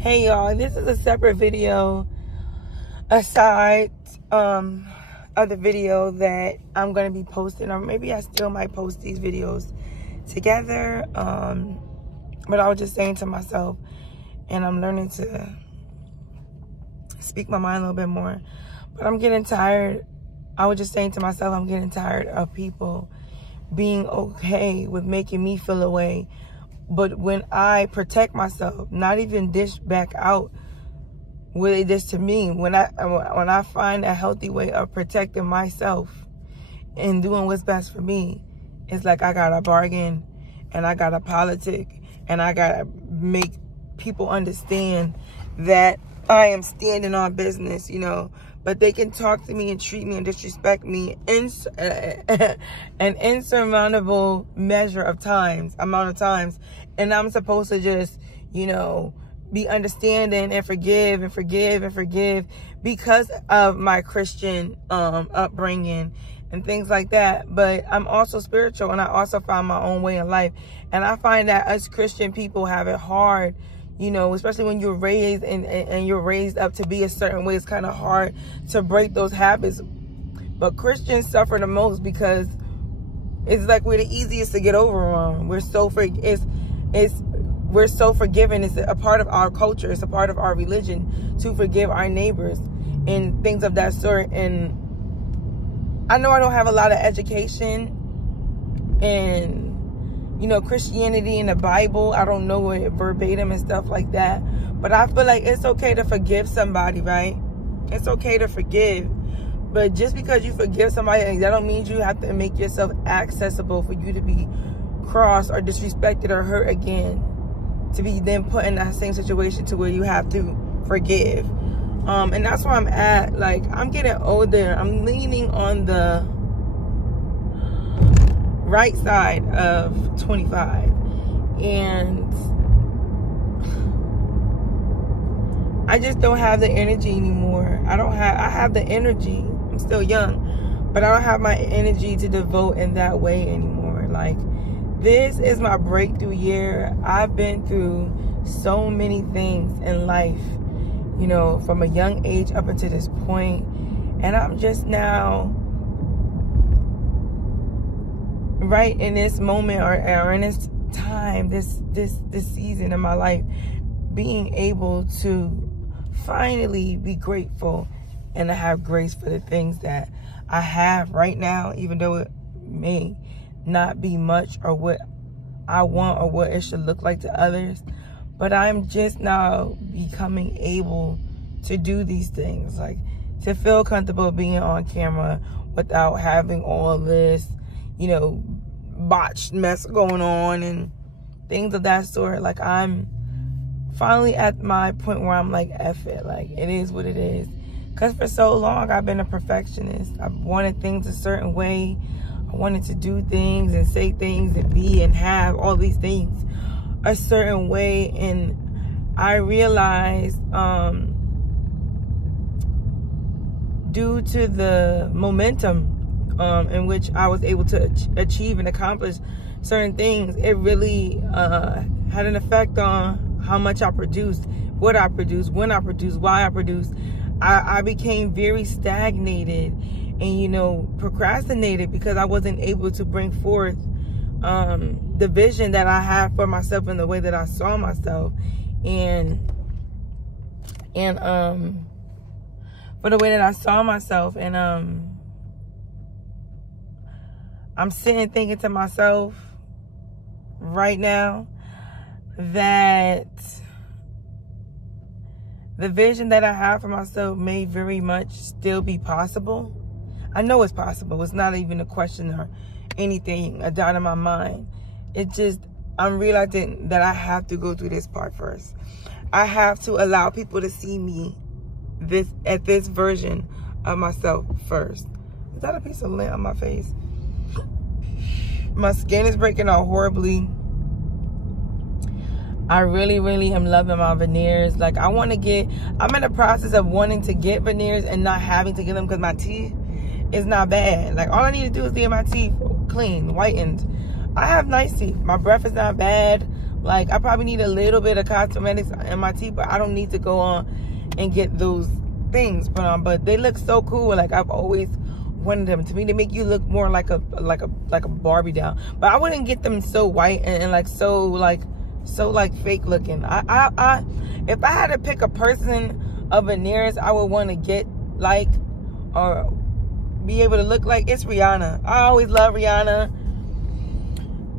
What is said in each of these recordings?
Hey y'all, this is a separate video aside of the video that I'm going to be posting, or maybe I still might post these videos together. But I was just saying to myself, and I'm learning to speak my mind a little bit more, but I'm getting tired. I was just saying to myself, I'm getting tired of people being okay with making me feel away. But when I protect myself, not even dish back out what they dish to me, when I find a healthy way of protecting myself and doing what's best for me, it's like I got to bargain and I got to politic and I got to make people understand that I am standing on business, you know. But they can talk to me and treat me and disrespect me an insurmountable amount of times. And I'm supposed to just, you know, be understanding and forgive because of my Christian upbringing and things like that. But I'm also spiritual, and I also find my own way in life. And I find that us Christian people have it hard, you know, especially when you're raised and you're raised up to be a certain way. It's kind of hard to break those habits. But Christians suffer the most because it's like we're the easiest to get over on. We're so forgiving. It's a part of our culture. It's a part of our religion to forgive our neighbors and things of that sort. And I know I don't have a lot of education and, you know, Christianity and the Bible. I don't know it verbatim and stuff like that. But I feel like it's okay to forgive somebody, right? It's okay to forgive. But just because you forgive somebody, that don't mean you have to make yourself accessible for you to be crossed or disrespected or hurt again, to be then put in that same situation to where you have to forgive. And that's where I'm at. Like, I'm getting older. I'm leaning on the right side of 25, and I just don't have the energy anymore. I have the energy. I'm still young, but I don't have my energy to devote in that way anymore. Like, this is my breakthrough year. I've been through so many things in life, you know, from a young age up until this point, and I'm just now right in this moment or in this time, this season in my life, being able to finally be grateful and to have grace for the things that I have right now, even though it may not be much or what I want or what it should look like to others. But I'm just now becoming able to do these things, like to feel comfortable being on camera without having all this, you know, botched mess going on and things of that sort. Like, I'm finally at my point where I'm like, F it, like, it is what it is. Because for so long I've been a perfectionist. I've wanted things a certain way. I wanted to do things and say things and be and have all these things a certain way. And I realized, due to the momentum in which I was able to achieve and accomplish certain things, it really had an effect on how much I produced, what I produced, when I produced, why I produced. I became very stagnated and, you know, procrastinated because I wasn't able to bring forth the vision that I had for myself and the way that I saw myself, and for the way that I saw myself. And I'm sitting thinking to myself right now that the vision that I have for myself may very much still be possible. I know it's possible. It's not even a question or anything, a doubt in my mind. It just, I'm realizing that I have to go through this part first. I have to allow people to see me at this version of myself first. Is that a piece of lint on my face? My skin is breaking out horribly. I really am loving my veneers. Like, I'm in the process of wanting to get veneers and not having to get them because my teeth is not bad. Like, all I need to do is get my teeth clean, whitened. I have nice teeth. My breath is not bad. Like, I probably need a little bit of cosmetics in my teeth, but I don't need to go on and get those things put on. But they look so cool. Like, I've always wanted them. To me, they make you look more like a Barbie doll. But I wouldn't get them so white and like so fake looking. I if I had to pick a person of veneers I would want to get like or be able to look like, it's Rihanna. I always love Rihanna.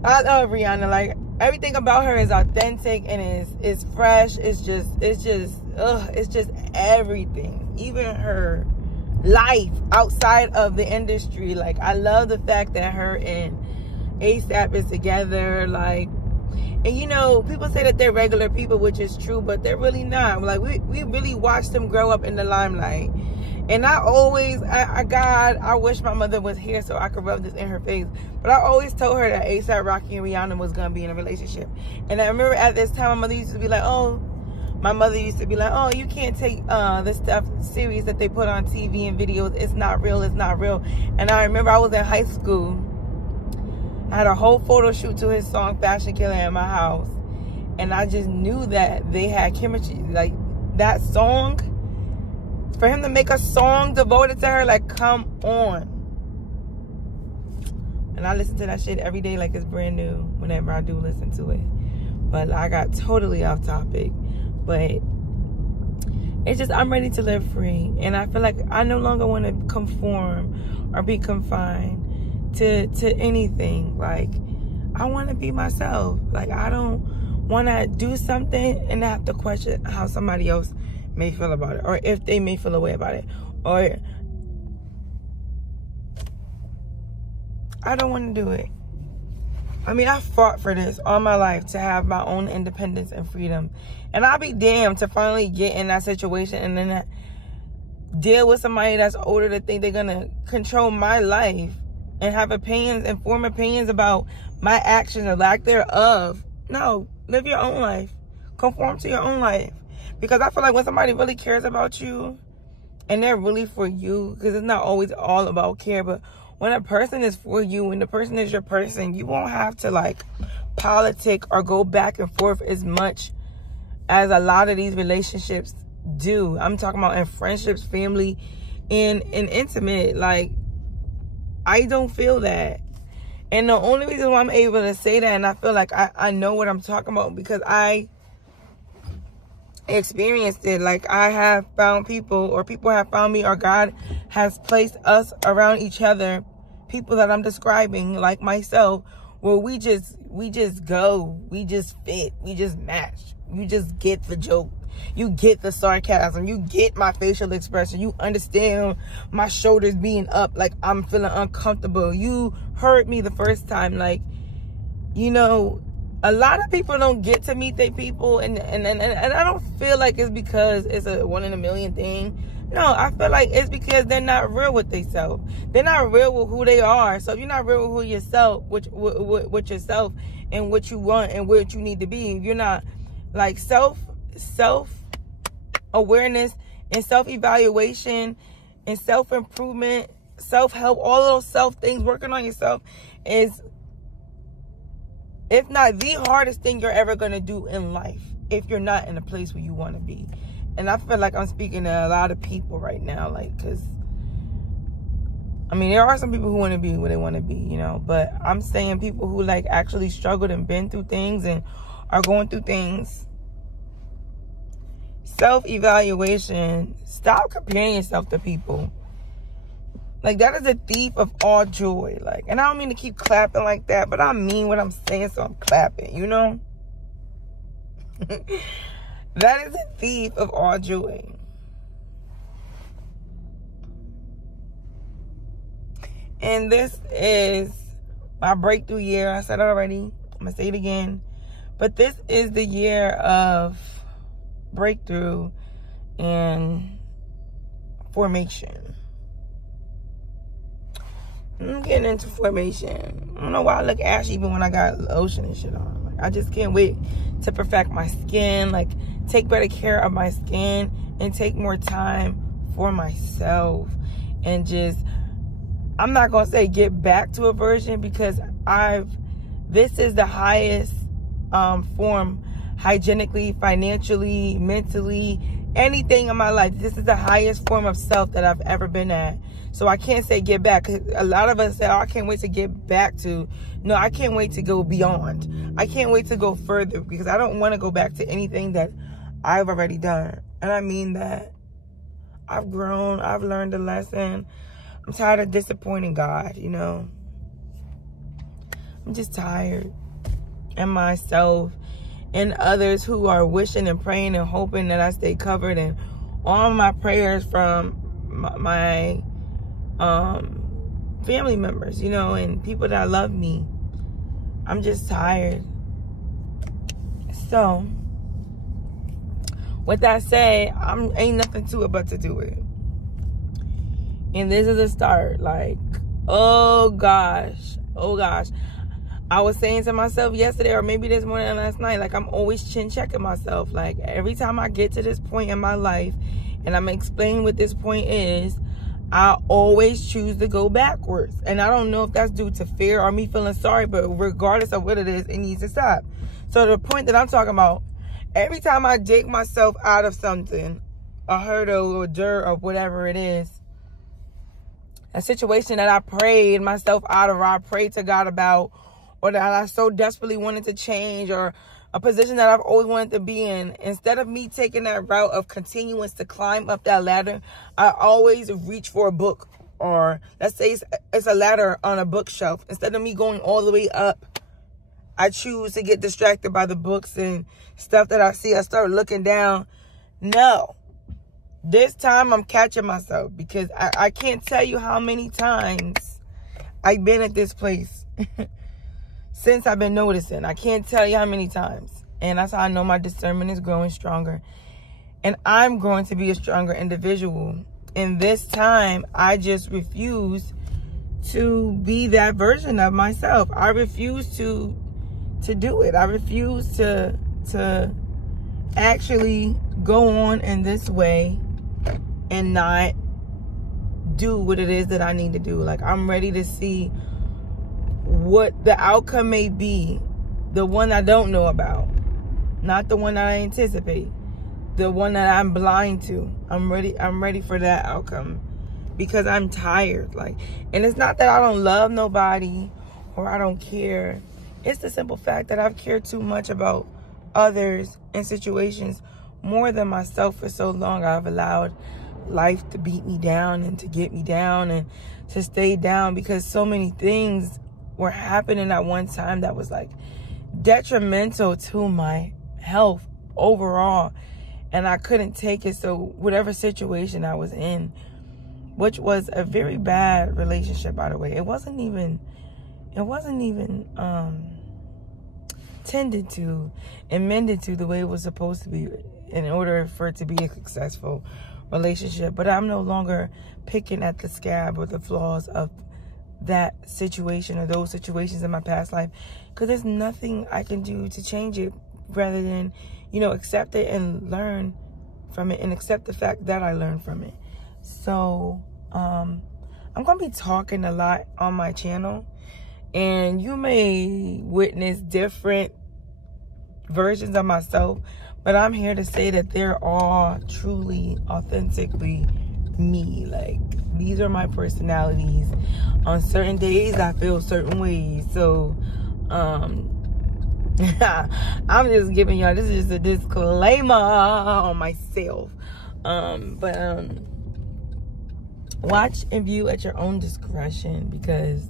I love Rihanna. Like, everything about her is authentic and is fresh. It's just everything. Even her life outside of the industry. Like, I love the fact that her and ASAP is together. Like, and you know, people say that they're regular people, which is true, but they're really not. Like, we really watched them grow up in the limelight. And I always, God, I wish my mother was here so I could rub this in her face. But I always told her that ASAP Rocky and Rihanna was going to be in a relationship. And I remember at this time, my mother used to be like, oh, you can't take the stuff serious that they put on TV and videos. It's not real. It's not real. And I remember I was in high school. I had a whole photo shoot to his song Fashion Killer in my house. And I just knew that they had chemistry. Like, that song, for him to make a song devoted to her, like, come on. And I listen to that shit every day like it's brand new whenever I do listen to it. But I got totally off topic. But it's just, I'm ready to live free. And I feel like I no longer want to conform or be confined to anything. Like, I want to be myself. Like, I don't want to do something and have to question how somebody else may feel about it, or if they may feel a way about it, or I don't want to do it. I mean, I fought for this all my life, to have my own independence and freedom, and I'll be damned to finally get in that situation and then deal with somebody that's older to think they're gonna control my life and have opinions and form opinions about my actions or lack thereof. No, live your own life. Conform to your own life. Because I feel like when somebody really cares about you and they're really for you, because it's not always all about care, but when a person is for you, when the person is your person, you won't have to like politic or go back and forth as much as a lot of these relationships do. I'm talking about in friendships, family, and intimate. Like, I don't feel that. And the only reason why I'm able to say that, and I feel like I know what I'm talking about, because I experienced it. Like, I have found people, or people have found me, or God has placed us around each other, people that I'm describing, like myself, where we just go, we just fit, we just match. You just get the joke, you get the sarcasm, you get my facial expression, you understand my shoulders being up, like I'm feeling uncomfortable. You heard me the first time. Like, you know, a lot of people don't get to meet their people, and I don't feel like it's because it's a 1 in a million thing. No, I feel like it's because they're not real with themselves. They're not real with who they are. So if you're not real with yourself, with yourself and what you want and what you need to be, you're not like self-awareness and self-evaluation and self-improvement, self-help, all of those self things, working on yourself is, if not the hardest thing you're ever going to do in life, if you're not in a place where you want to be. And I feel like I'm speaking to a lot of people right now, like, because, I mean, there are some people who want to be where they want to be, you know, but I'm saying people who, like, actually struggled and been through things and are going through things. Self-evaluation. Stop comparing yourself to people. Like, that is a thief of all joy. Like, and I don't mean to keep clapping like that, but I mean what I'm saying, so I'm clapping, you know? That is a thief of all joy. And this is my breakthrough year. I said it already. I'm going to say it again. But this is the year of breakthrough and formation. I'm getting into formation. I don't know why I look ashy even when I got lotion and shit on. Like, I just can't wait to perfect my skin. Like, take better care of my skin and take more time for myself. And just, I'm not going to say get back to a version, because this is the highest form, hygienically, financially, mentally, anything in my life. This is the highest form of self that I've ever been at. So I can't say get back. 'Cause a lot of us say, oh, I can't wait to get back to. No, I can't wait to go beyond. I can't wait to go further, because I don't want to go back to anything that I've already done. And I mean that. I've grown. I've learned a lesson. I'm tired of disappointing God, you know. I'm just tired. And myself and others who are wishing and praying and hoping that I stay covered. And all my prayers from my family members, you know, and people that love me. I'm just tired. So, with that said, ain't nothing to it but to do it. And this is a start. Like, oh gosh. I was saying to myself yesterday, or maybe this morning and last night, like, I'm always chin checking myself. Like, every time I get to this point in my life, and I'm explaining what this point is, I always choose to go backwards. And I don't know if that's due to fear or me feeling sorry, but regardless of what it is, it needs to stop. So the point that I'm talking about, every time I dig myself out of something, a hurdle or dirt or whatever it is, a situation that I prayed myself out of, or I prayed to God about, or that I so desperately wanted to change, or a position that I've always wanted to be in, instead of me taking that route of continuance to climb up that ladder, I always reach for a book, or let's say it's a ladder on a bookshelf. Instead of me going all the way up, I choose to get distracted by the books and stuff that I see. I start looking down. No. This time I'm catching myself, because I can't tell you how many times I've been at this place since I've been noticing. I can't tell you how many times. And that's how I know my discernment is growing stronger. And I'm growing to be a stronger individual. And this time, I just refuse to be that version of myself. I refuse to do it. I refuse to actually go on in this way and not do what it is that I need to do. Like, I'm ready to see what the outcome may be, the one I don't know about, not the one that I anticipate, the one that I'm blind to. I'm ready for that outcome, because I'm tired. Like, and it's not that I don't love nobody or I don't care. It's the simple fact that I've cared too much about others and situations more than myself for so long. I've allowed life to beat me down and to get me down and to stay down, because so many things were happening at one time that was like detrimental to my health overall, and I couldn't take it. So whatever situation I was in, which was a very bad relationship, by the way, it wasn't even tended to and mended to the way it was supposed to be in order for it to be a successful relationship. But I'm no longer picking at the scab or the flaws of that situation or those situations in my past life, because there's nothing I can do to change it rather than, you know, accept it and learn from it, and accept the fact that I learned from it. So I'm going to be talking a lot on my channel, and you may witness different versions of myself, but I'm here to say that they're all truly, authentically me. Like, these are my personalities. On certain days, I feel certain ways. So, I'm just giving y'all, this is just a disclaimer on myself. Watch and view at your own discretion, because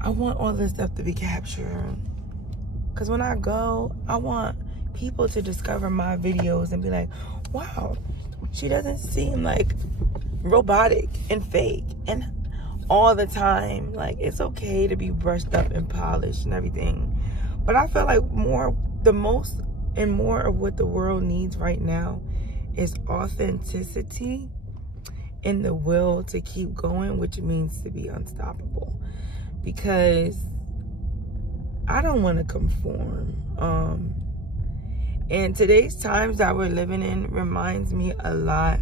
I want all this stuff to be captured. Because when I go, I want people to discover my videos and be like, wow, she doesn't seem like robotic and fake and all the time. Like, it's okay to be brushed up and polished and everything. But I feel like more of what the world needs right now is authenticity and the will to keep going, which means to be unstoppable. Because I don't want to conform. And today's times that we're living in reminds me a lot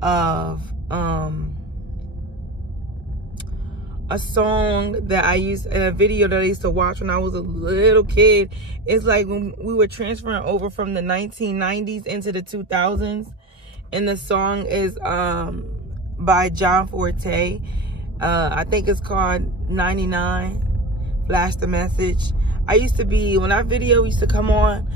of a song that I used in a video that I used to watch when I was a little kid. It's like when we were transferring over from the 1990s into the 2000s. And the song is by John Forte. I think it's called 99, Flash the Message. I used to be, when that video used to come on,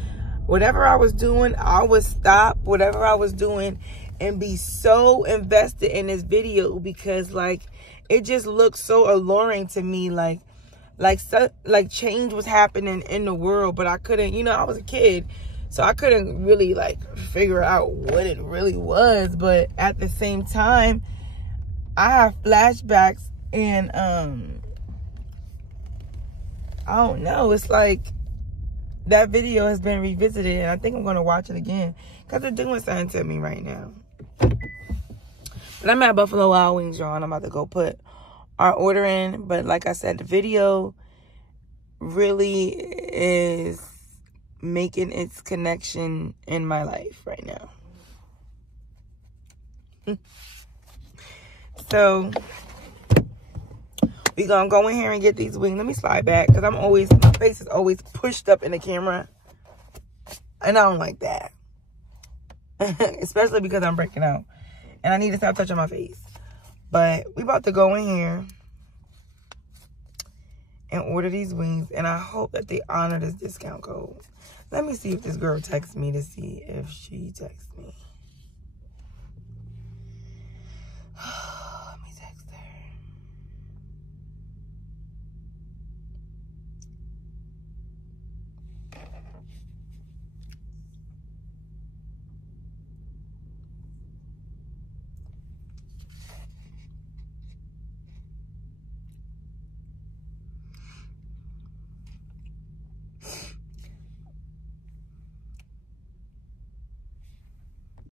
whatever I was doing, I would stop whatever I was doing and be so invested in this video because, like, it just looked so alluring to me. Like change was happening in the world, but I couldn't, you know, I was a kid, so I couldn't really, like, figure out what it really was. But at the same time, I have flashbacks, and I don't know, it's like that video has been revisited, and I think I'm going to watch it again because it's doing something to me right now. But I'm at Buffalo Wild Wings, y'all, and I'm about to go put our order in. But like I said, the video really is making its connection in my life right now. So we gonna go in here and get these wings. Let me slide back because my face is always pushed up in the camera, and I don't like that. Especially because I'm breaking out and I need to stop touching my face. But we about to go in here and order these wings, and I hope that they honor this discount code. Let me see if this girl texts me to see if she texts me.